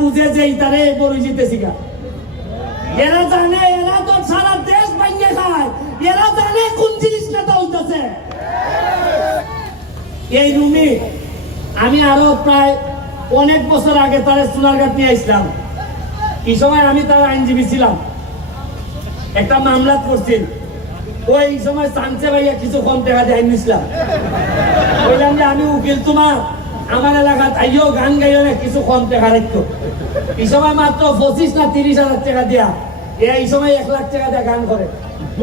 বুঝে যে তারে পরিচিতেছি গা। এরা জানে, এরা তো সারা দেশ ভাঙিয়ে খায়, এরা জানে কোন জিনিসটা হইতেছে। এই রুমে আমি আরো প্রায় অনেক বছর আগে তারে সোনারঘাট নিয়ে আসলাম। এই সময় আমি তার আইনজীবী ছিলাম, একটা মামলা করছিল। ওই সময় চান্সে ভাইয়া কিছু কম টাকা দিয়ে আইনিছিলাম, বললাম যে আমি উকিল, তোমার আমার এলাকাত আইও গান গাইও না, কিছু কম টাকা রাখতো। এই সময় মাত্র 25 না 30,000 টাকা দিয়া এই সময় 1 লাখ টাকা দিয়ে গান করে।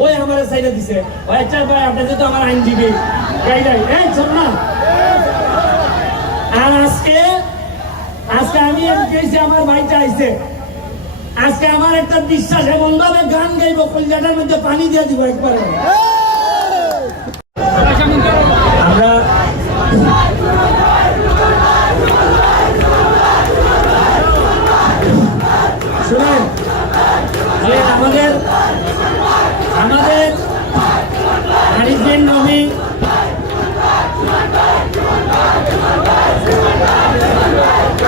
ওই আমার সাইডে দিছে, আচ্ছা ভাই আপনি তো আমার আইনজীবী গাই গাই এই শোন না। আর আজকে আমি গেছি, আমার ভাইটা আইছে, আজকে আমার একটা বিশ্বাস এমন ভাবে গান গাইবো কলজাটার মধ্যে পানি দিয়ে দিব একবারে। আমরা শুনেন, আমাদের আরিফিন রবি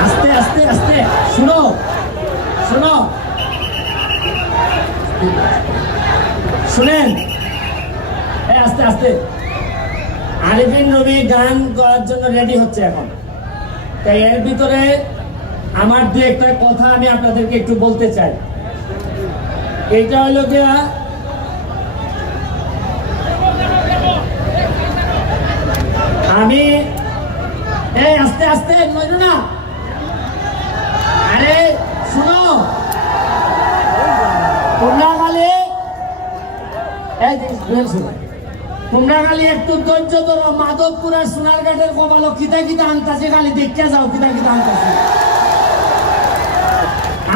আস্তে আস্তে আস্তে শুনো শুনো শুনেন, আস্তে আস্তে। আরিফিন রবি গান করার জন্য রেডি হচ্ছে এখন। তাই এর ভিতরে আমার দু একটা কথা আমি আপনাদেরকে একটু বলতে চাই। এইটা হলো গিয়া আমি আস্তে আস্তে নইল না, আরে শুনো, তোমরা খালি একটু ধৈর্য ধরো। মাধবপুর আর সোনারঘাটের কপাল কিতা কিতা আনতাছে, খালি দেখতে যাও কিতা কিতা আনতাছে।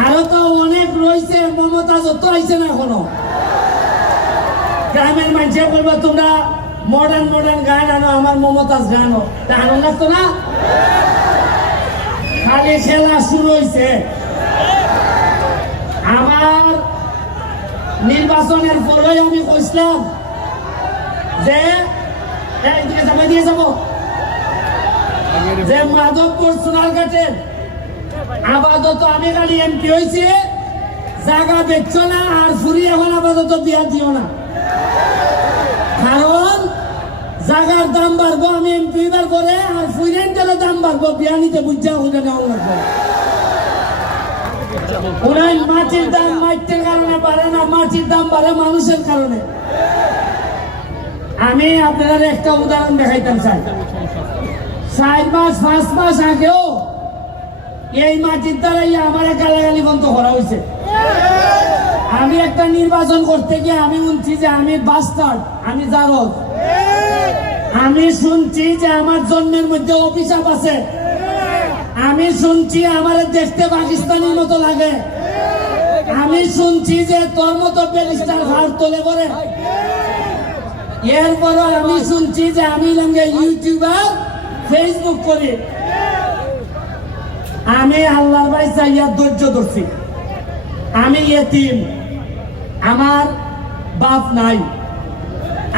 আরো তো অনেক রয়েছে, মমতা যত আইছে না এখনো। গ্রামের মানুষে বলবো তোমরা মডার্ন গান আনো, আমার মমতাজ গান আনো লাগতো না। খালি খেলা শুরু হয়েছে। আমার নির্বাচনের পরে আমি কইছিলাম যে মাধবপুর সোনারঘাটের আপাতত আমি খালি এমপি হয়েছি, জায়গা দেখছো না আর ফুরি এখন আপাতত বিয়া দিও না, কারণ জায়গার দাম বাড়বো আমি এমপি বার করে, আর ফুইরেন্টেরও দাম বাড়বো, বিয়া নিতে বুঝা হইলে নেওয়া লাগবে। ওরাই মাটির দাম মাটির কারণে বাড়ে না, মাটির দাম বাড়ে মানুষের কারণে। আমি আপনাদের একটা উদাহরণ দেখাইতাম চাই। 4 মাস 5 মাস আগেও এই মাটির দ্বারাই আমার গালাগালি বন্ধ করা হয়েছে। আমি একটা নির্বাচন করতে গিয়ে আমি শুনছি যে আমি বাস্টার্ড, আমি জারদ। আমি শুনছি যে আমার জন্মের মধ্যে অভিশাপ আছে। আমি শুনছি আমার দেখতে পাকিস্তানের মতো লাগে। আমি শুনছি যে তোর মতো ব্যারিস্টার হাত তোলে পরে। এরপরও আমি শুনছি যে আমি ইউটিউবার, ফেসবুক করি। আমি আল্লাহর ভাই চাইয়া ধৈর্য ধরছি। আমি এতিম, আমার বাপ নাই।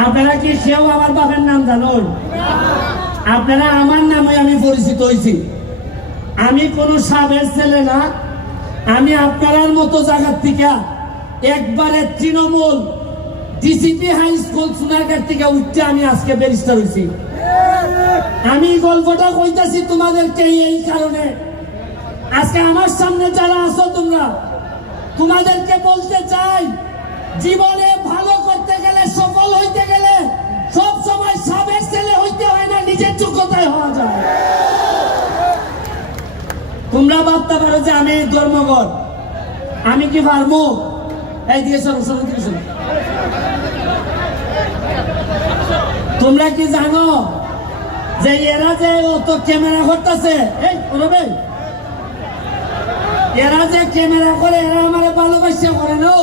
আপনারা কি সেও আমার বাপের নাম জানুন? আপনারা আমার নামে আমি পরিচিত হয়েছি। আমি কোন সাবের ছেলে না। আমি আপনার মতো জায়গার থেকে একবারে Trinamool DCP high school Sonarghat থেকে উঠতে আমি আজকে ব্যারিস্টার হয়েছি। আমি গল্পটা কইতাছি তোমাদেরকে এই কারণে, আজকে আমার সামনে যারা আছো তোমরা, তোমাদেরকে বলতে চাই, জীবনে ভালো করতে গেলে, সফল হইতে গেলে সব সময় সাবের ছেলে হইতে হয় না, নিজের যোগ্যতায় হওয়া যায়। তোমরা ভাবতে পারো যে আমি ধর্মঘট, আমি কি পারবো? এইদিকে সরো। তোমরা কি জানো যে এরা যে অত ক্যামেরা করতেছে, এরা যে ক্যামেরা করে, এরা আমার ভালোবাসা করে না।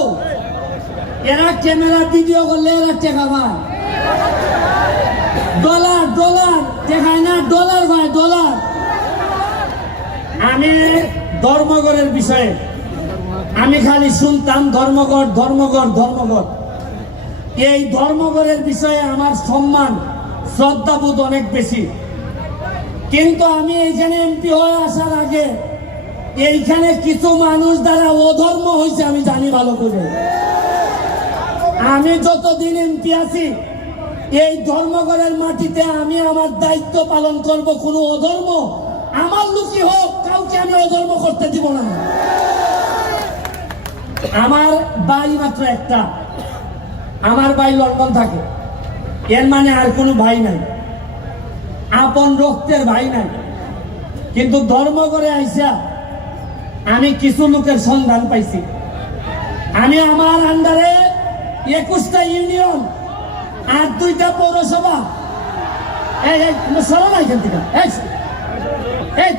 এরা ক্যামেরা ভিডিও করলে এরা টাকা পায়, ডলার দেখায় না, ডলার ভাই ডলার। আমি ধর্মঘটের বিষয়ে আমি খালি শুনতাম ধর্মঘট। এই ধর্মঘটের বিষয়ে আমার সম্মান শ্রদ্ধাবোধ অনেক বেশি। কিন্তু আমি এইখানে এমপি হয়ে আসার আগে এইখানে কিছু মানুষ দ্বারা অধর্ম হয়েছে আমি জানি ভালো করে। আমি যতদিন এমপি আছি এই ধর্মঘরের মাটিতে আমি আমার দায়িত্ব পালন করব। কোনো অধর্ম আমার লোকই হোক, কাউকে আমি অধর্ম করতে দিব না। আমার ভাই মাত্র একটা, আমার ভাই লন্ডন থাকে, এর মানে আর কোনো ভাই নাই, আপন রক্তের ভাই নাই। কিন্তু ধর্মঘরে আইসা আমি কিছু লোকের সন্ধান পাইছি। আমি আমার আন্ডারে 21টা ইউনিয়ন আর 2টা পৌরসভা, তুমি সরো না এখান থেকে,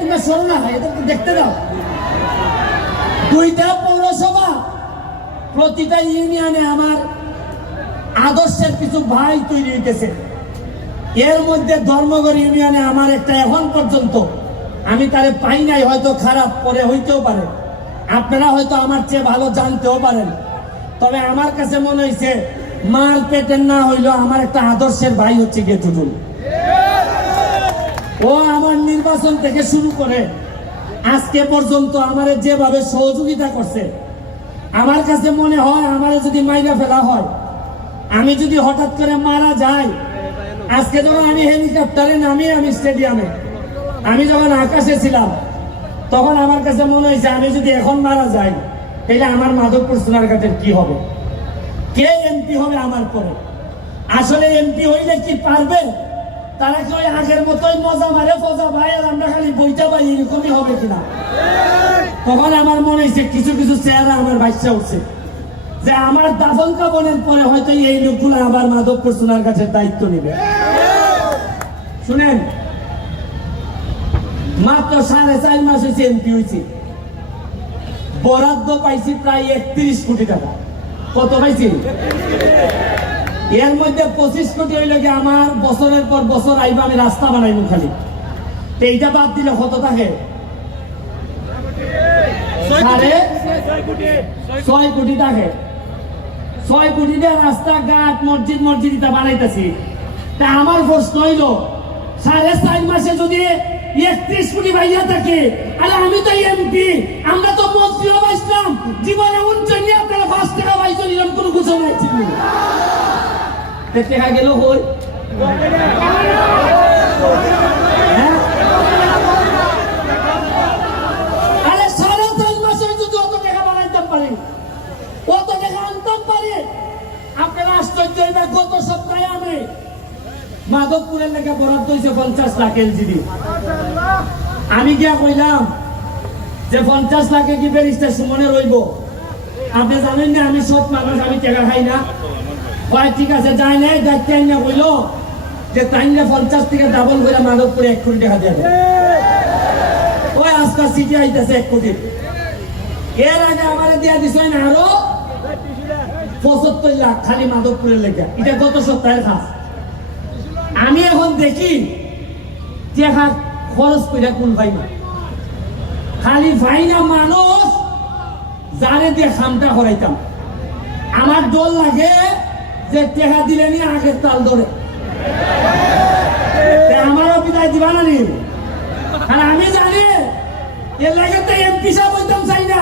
তুমি সরো না, এদেরকে দেখতে দাও। 2টা পৌরসভা, প্রতিটা ইউনিয়নে আমার আদর্শের কিছু ভাই তৈরি হইতেছে। এর মধ্যে ধর্মঘর ইউনিয়নে আমার একটা এখন পর্যন্ত আমি তারে পাই নাই, হয়তো খারাপ পরে হইতেও পারে, আপনারা হয়তো আমার চেয়ে ভালো জানতেও পারেন। তবে আমার কাছে মনে হয়েছে মাল পেটের না হইলেও আমার একটা আদর্শের ভাই হচ্ছে গিয়ে টুটুল। ও আমার নির্বাচন থেকে শুরু করে আজকে পর্যন্ত আমার যেভাবে সহযোগিতা করছে, আমার কাছে মনে হয় আমার যদি মাইরা ফেলা হয়, আমি যদি হঠাৎ করে মারা যাই, আজকে যখন আমি হেলিকপ্টারে নামি, আমি স্টেডিয়ামে, আমি যখন আকাশে ছিলাম, তখন আমার কাছে মনে হয়েছে আমি যদি এখন মারা যাই তাহলে আমার মাধবপুর সোনারঘাটের কি হবে, কে এমপি হবে আমার পরে। আসলে এমপি হইলে কি পারবে? তারা কি ওই আগের মতোই মজা মারে ফজা ভাই আর আমরা খালি বইটা পাই, এরকমই হবে কিনা? তখন আমার মনে হয়েছে কিছু কিছু চেহারা আমার বাচ্চা উঠছে, যে আমার দাফন কাফনের পরে হয়তো এই লোকগুলো আবার মাধবপুর সোনারঘাটের দায়িত্ব নেবে। শুনেন, মাত্র 4.5 মাস হয়েছে এমপি হয়েছি, বরাদ্দ পাইছি প্রায় 31 কোটি টাকা। কত পাইছি? এর মধ্যে 25 কোটি হইলে কি আমার বছরের পর বছর আইবা আমি রাস্তা বানাইব খালি। এইটা বাদ দিলে কত থাকে? 6.5 কোটি থাকে। 6 কোটি দিয়ে রাস্তাঘাট মসজিদ এটা বানাইতেছি। তা আমার প্রশ্ন হইল 4.5 মাসে যদি 31 কোটি ভাইয়া থাকে, আরে আমি তো এমপি, আমরা তো মন্ত্রীও পাইছিলাম, জীবনে উঞ্চনি আপনারা 5 টাকা পাইছেন, এরকম কোনো কিছু নাই ছিল। টাকা গেল হই, আরে 4.5 মাসে যদি অত টাকা বানাইতাম পারি, অত টাকা আনতাম পারি, আপনারা আশ্চর্য হইবেন। গত সপ্তাহে আমি মাধবপুরের লেগে বরাদ্দ হয়েছে 50 লাখ এলজিডি। আমি গিয়া কইলাম যে 50 লাখে কি ব্যারিস্টার সুমনে রইব? আপনি জানেন না আমি সব মানুষ, আমি টাকা খাই না। কয় ঠিক আছে, যাই নাই, দায়িত্ব না কইল যে তাই না 50 থেকে ডাবল করে মাধবপুরে 1 কোটি টাকা দিয়ে দেয়। ওই আজকাল সিটি আইতেছে 1 কোটি। এর আগে আমার দিয়া দিছ না আরো 75 লাখ খালি মাধবপুরের লেগে। এটা গত সপ্তাহের কাজ। আমি এখন দেখি টাকা খরচ করে কোন ভাই না, খালি ভাই না মানুষ যারে দিয়ে খামটা করাইতাম। আমার ডর লাগে যে টাকা দিলে নি আগের তাল ধরে আমারও বিদায় দিবা না নি। আর আমি জানি এর লাগে তো এমপি সাহেব হইতাম চাই না,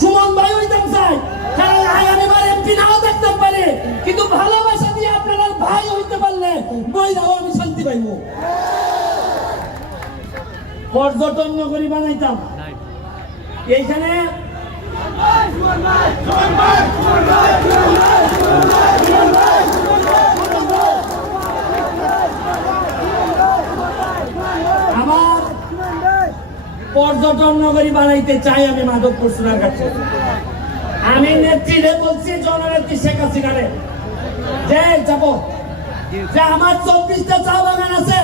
সুমন ভাই হইতাম চাই, কারণ আগামীবার এমপি নাও থাকতে পারে, কিন্তু ভালোবাসা দিয়ে আপনারা ভাই হইতে পারলে বই যাও, আমি শান্তি পাইব। পর্যটন নগরী বানাইতাম এইখানে। আমার পর্যটন নগরী বানাইতে চাই আমি মাধবপুর সোনারঘাটে। আমি নেত্রীরে বলছি, জননেত্রী শেখ হাসিনারে, যে যাবো যে আমার 24টা চা বাগান আছে,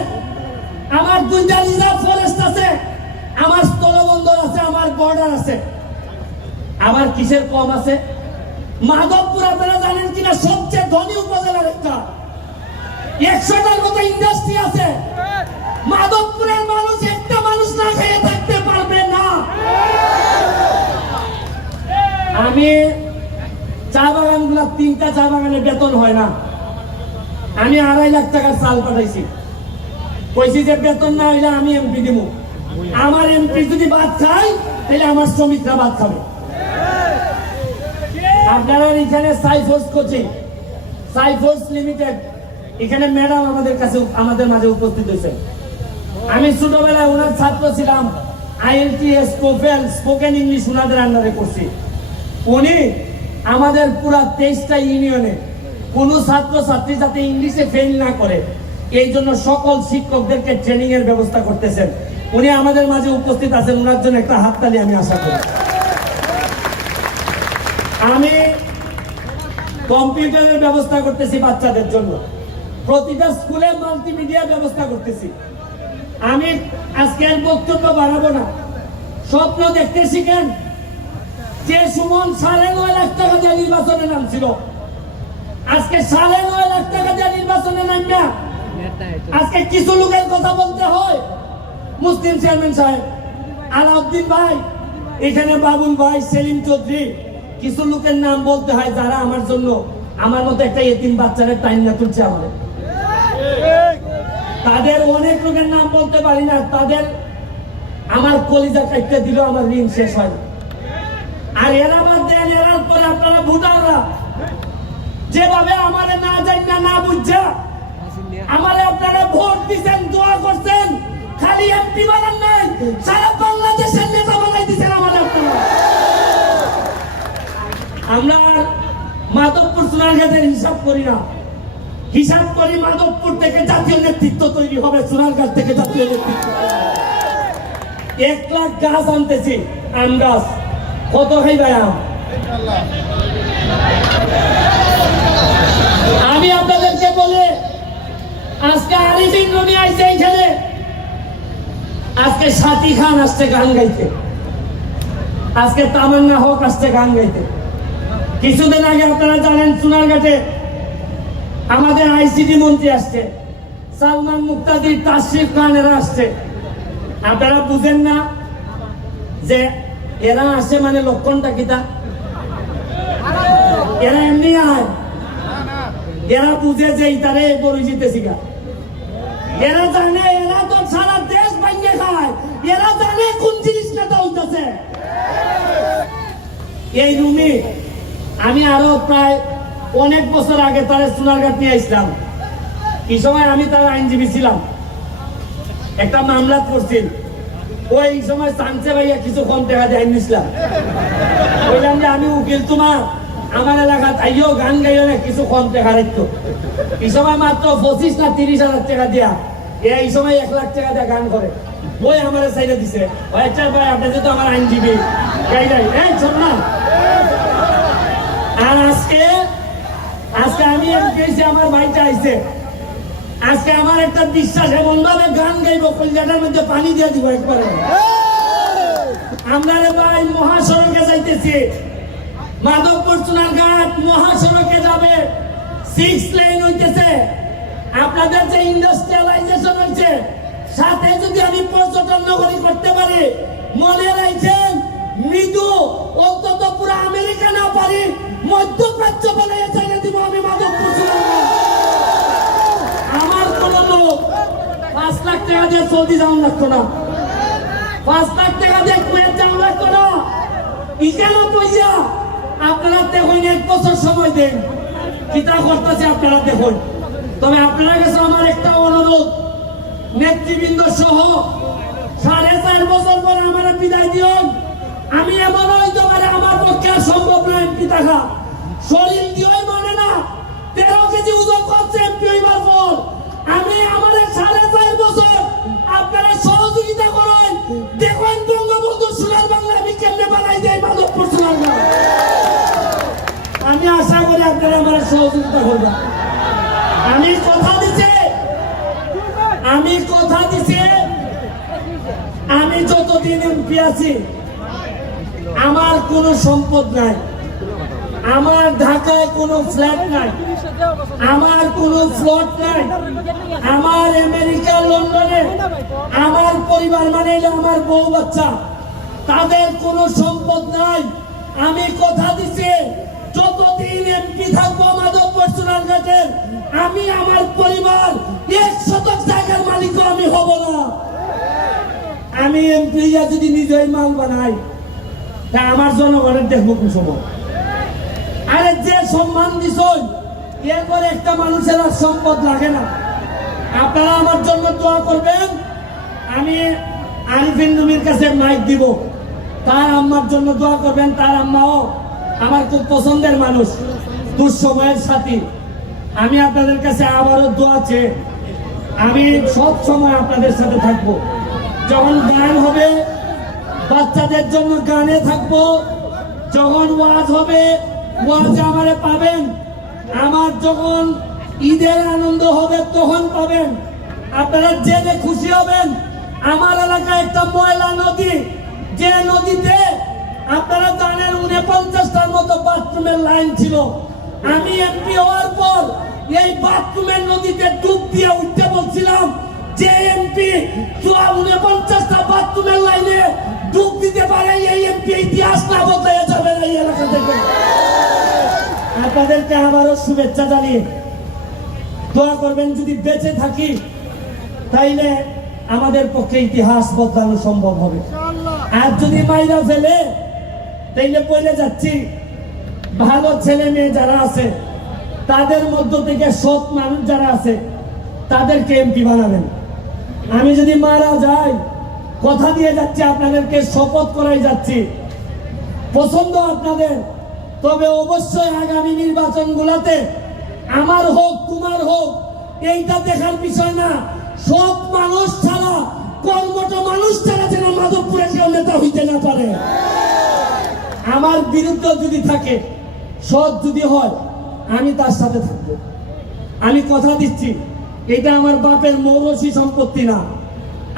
আমার 2টা রিজার্ভ ফরেস্ট আছে, আমার স্থলবন্দর আছে, আমার বর্ডার আছে। আমার কিসের কম আছে? মাধবপুর আপনারা জানেন কিনা সবচেয়ে ধনী উপজেলার একটা, 100টার মতো ইন্ডাস্ট্রি আছে। মাধবপুরের মানুষ একটা মানুষ না খেয়ে থাকতে পারবে না। আমি চা বাগান গুলা 3টা চা বাগানে বেতন হয় না, আমি 2.5 লাখ টাকার চাল পাঠাইছি। কইছি যে বেতন না হইলে আমি এমপি দিব। আমার এমপি যদি ভাত খায় তাহলে আমার শ্রমিকরা ভাত খাবে। আপনারা এখানে সাইফোর্স কোচিং, সাইফোর্স লিমিটেড, এখানে ম্যাডাম আমাদের মাঝে উপস্থিত হয়েছে। আমি ছোটবেলায় ওনার ছাত্র ছিলাম। IELTS, TOEFL, স্পোকেন ইংলিশ ওনাদের আন্ডারে করছি। উনি আমাদের পুরা 23টা ইউনিয়নে কোন ছাত্র ছাত্রী যাতে ইংলিশে ফেল না করে এই জন্য সকল শিক্ষকদেরকে ট্রেনিং এর ব্যবস্থা করতেছেন। উনি আমাদের মাঝে উপস্থিত আছেন, ওনার জন্য একটা হাততালি আমি আশা করি। আমি কম্পিউটারের ব্যবস্থা করতেছি বাচ্চাদের জন্য, প্রতিটা স্কুলে মাল্টিমিডিয়া ব্যবস্থা করতেছি। আমি আজকে আর বক্তব্য বাড়াবো না, স্বপ্ন দেখতে শিখেন। যে সুমন 9.5 লাখ টাকা দিয়ে নির্বাচনে নামছিল, আজকে 9.5 লাখ টাকা দিয়ে নির্বাচনে নামবে। আজকে কিছু লোকের কথা বলতে হয়, মুসলিম চেয়ারম্যান সাহেব, আলাউদ্দিন ভাই, এখানে বাবুল ভাই, সেলিম চৌধুরী, কিছু লোকের নাম বলতে হয় যারা আমার জন্য, আমার মতো একটা এতিম বাচ্চাদের টাইম না তুলছে। আমাদের তাদের অনেক লোকের নাম বলতে পারি না, তাদের আমার কলিজা কাটতে দিল, আমার ঋণ শেষ হয়। আর এরা বাদ দেন, এরার পরে আপনারা ভোটাররা যেভাবে আমারে না জানি না বুঝছে আমারে আপনারা ভোট দিচ্ছেন, দোয়া করছেন, খালি এমপি বানান নাই, সারা বাংলাদেশের নেতা বানাই দিচ্ছেন আমাদের আপনারা। আমরা মাধবপুর সোনারঘাটের হিসাব করি না, হিসাব করি মাধবপুর থেকে জাতীয় নেতৃত্ব তৈরি হবে, সোনারঘাট থেকে জাতীয় নেতৃত্ব। 1 লাখ গাছ আনতেছি, আম গাছ কত খাইবে আম? আমি আপনাদেরকে বলে আজকে আরিফিন রনি আইছে এইখানে, আজকে সাথী খান আসছে গান গাইতে, আজকে তামান্না হক আসছে গান গাইতে। কিছুদিন আগে আপনারা জানেন সোনারঘাটে আমাদের ICT মন্ত্রী আসছে, সালমান মুক্তাদির, তাশরিফ খান, এরা আসছে। আপনারা বুঝেন না যে এরা আসে মানে লক্ষণটা কিটা? এরা এমনি আয়, এরা বুঝে যে তারে বড় জিতেছি গা। এরা জানে, এরা তো সারা দেশ ভাঙিয়ে খায়, এরা জানে কোন জিনিসটা হইতেছে। এই রুমে আমি আরো প্রায় অনেক বছর আগে তারা সোনারঘাট নিয়ে আসলাম। এই সময় আমি তার আইনজীবী ছিলাম, একটা মামলা করছিল। ওই সময় চান্সে ভাইয়া কিছু কম টাকা দিয়ে নিছিলাম, বললাম যে আমি উকিল, তোমার আমার এলাকাত আইও গান গাইও না, কিছু কম টাকা রাখতো। এই সময় মাত্র 25 না 30,000 টাকা দিয়া, এই সময় 1 লাখ টাকা দিয়ে গান করে। ওই আমার সাইডে দিছে, আচ্ছা ভাই আপনি যেহেতু আমার আইনজীবী গাই গাই, এই শোন না। আর আজকে আমি গেছি, আমার ভাইটা আইছে, আজকে আমার একটা বিশ্বাস, এমন ভাবে গান গাইব কলজাটার মধ্যে পানি দিয়ে দিব একবারে। আমরা রে ভাই মহাসড়কে যাইতেছি, মাধবপুর সোনারঘাট মহাসড়কে যাবে, 6 লেন হইতেছে। আপনাদের যে ইন্ডাস্ট্রিয়ালাইজেশন হয়েছে, সাথে যদি আমি পর্যটন নগরী করতে পারি, মনে রাখছেন মৃদু অন্তত পুরো আমেরিকা না পারি, মধ্যপ্রাচ্য বানাইয়া চাইলে দিব আমি মাধবপুর সোনারঘাট। আমার কোন লোক 5 লাখ টাকা দিয়ে সৌদি যাওয়া লাগতো না, 5 লাখ টাকা দিয়ে কুয়েত যাওয়া লাগতো না। ইকেন পয়সা আপনারা দেখুন, 1 বছর সময় দেন, কিতা করতেছে আপনারা দেখুন। তবে আপনারা কাছে আমার একটা অনুরোধ, নেতৃবৃন্দ সহ 4.5 বছর পরে আমার বিদায় দিন। আমি এমন হইতে পারে আমার পক্ষে আর সম্ভব না এমপি থাকা, শরীর দিয়েই মানে না, 13 কেজি ওজন করছে এমপি হইবার পর। আমি আমার 4.5 বছর আপনারা সহযোগিতা করেন, দেখুন বঙ্গবন্ধু সোনার বাংলা আমি কেমনে বানাই দেয় মাধবপুর সোনারঘাট। আমি আশা করি আপনারা আমার সহযোগিতা করবেন। আমি কথা দিচ্ছি, আমি যতদিন এমপি আছি আমার কোনো সম্পদ নাই, আমার ঢাকায় কোনো ফ্ল্যাট নাই, আমার কোনো ফ্লট নাই, আমার আমেরিকা লন্ডনে আমার পরিবার মানে আমার বউ বাচ্চা, তাদের কোনো সম্পদ নাই। আমি কথা দিচ্ছি যতদিন এমপি থাকবো মাধবপুর সোনারঘাটের, আমি আমার পরিবার 1 শতক জায়গার মালিক আমি হব না। আমি এমপি যদি নিজেই মাল বানাই, তা আমার জনগণের দেখবো কোন সময়? আরে যে সম্মান দিছ, এরপরে একটা মানুষের আর সম্পদ লাগে না। আপনারা আমার জন্য দোয়া করবেন। আমি আরিফিন নবীর কাছে মাইক দিব, তার আম্মার জন্য দোয়া করবেন। তার আম্মাও আমার খুব পছন্দের মানুষ, দুঃসময়ের সাথী। আমি আপনাদের কাছে আবারও দোয়া চেয়ে আমি সব সময় আপনাদের সাথে থাকবো। যখন গান হবে বাচ্চাদের জন্য গানে থাকবো, যখন ওয়াজ হবে ওয়াজে আমারে পাবেন, আমার যখন ঈদের আনন্দ হবে তখন পাবেন। আপনারা জেনে খুশি হবেন, আমার এলাকায় একটা ময়লা নদী, যে নদীতে আপনারা জানেন 49টার মতো বাথরুমের লাইন ছিল। আমি এমপি হওয়ার পর এই বাথরুমের নদীতে ডুব দিয়ে উঠতে বলছিলাম, যে এমপি 49টা বাথরুমের লাইনে ডুব দিতে পারে, এই এমপি ইতিহাস না বদলে যাবে না এই এলাকা থেকে। আপনাদেরকে আবারও শুভেচ্ছা জানিয়ে দোয়া করবেন, যদি বেঁচে থাকি তাইলে আমাদের পক্ষে ইতিহাস বদলানো সম্ভব হবে। আর যদি মাইরা ফেলে তাইলে বলে যাচ্ছি, ভালো ছেলে মেয়ে যারা আছে তাদের মধ্য থেকে সৎ মানুষ যারা আছে তাদেরকে এমপি বানাবেন। আমি যদি মারা যাই, কথা দিয়ে যাচ্ছি, আপনাদেরকে শপথ করাই যাচ্ছি, পছন্দ আপনাদের, তবে অবশ্যই আগামী নির্বাচনগুলোতে আমার হোক তোমার হোক এইটা দেখার বিষয় না, সব মানুষ ছাড়া, কর্মঠ মানুষ ছাড়া যেন মাধবপুরে কেউ নেতা হইতে না পারে। আমার বিরুদ্ধে যদি থাকে, সৎ যদি হয়, আমি তার সাথে থাকবো। আমি কথা দিচ্ছি, এটা আমার বাপের মৌরসী সম্পত্তি না।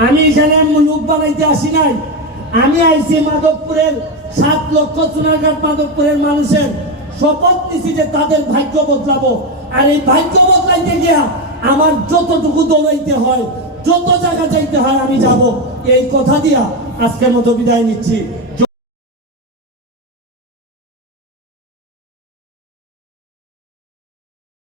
আমি এখানে লোক বানাইতে আসি নাই, আমি আইছি মাধবপুরের 7 লক্ষ চুনারঘাট মাধবপুরের মানুষের শপথ নিছি যে তাদের ভাগ্য বদলাবো। আর এই ভাগ্য বদলাইতে গিয়া আমার যতটুকু দৌড়াইতে হয়, যত জায়গা যাইতে হয় আমি যাব। এই কথা দিয়া আজকের মতো বিদায় নিচ্ছি।